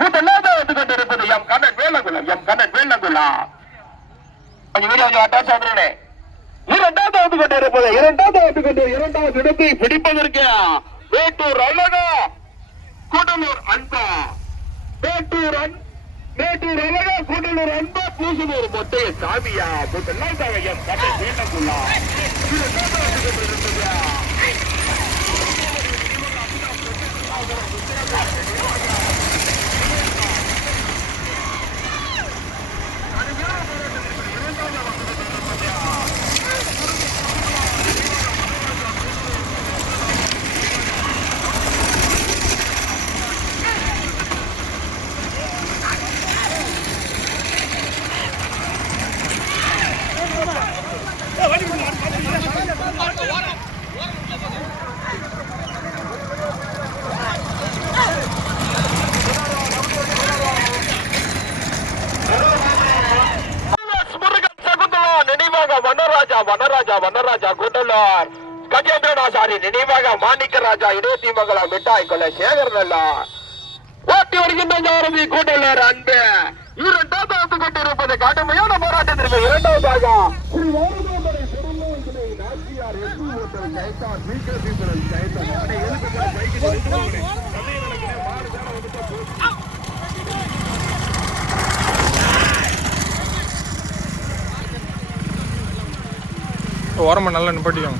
முதலாவது கொண்டிருப்பது எம் கண்ணன் வேலங்குளம். கொஞ்சம் வீடியோ கொஞ்சம் அட்டாச் ஆகுறேன். இரண்டாவது கொண்டிருப்பது இரண்டாவது இடத்தை பிடிப்பதற்கு மேட்டூர் அழகா கூடலூர் அன்பா. மேட்டூர் அழகா கூடலூர் அன்பா பூசலூர் மொட்டைய சாமியா. முதலாவதாக எம் கண்ணன் வேலங்குளம். இரண்டாவது கொண்டிருப்பது வனராஜா கூட்டலூர் கஜேந்திரநாசாரி நினைவாக மாணிக்கராஜா இடையத்திமங்கலம் மிட்டாய் கொலை சேகர் நல்லார் ஓட்டி வருகின்ற ஜாரதி கூட்டலூர் அன்பு. இரண்டாவது கொண்டிருப்பது கடுமையான போராட்டத்திற்கு இரண்டாவதாக ஓரமா நல்லா நிப்பாட்டியும்.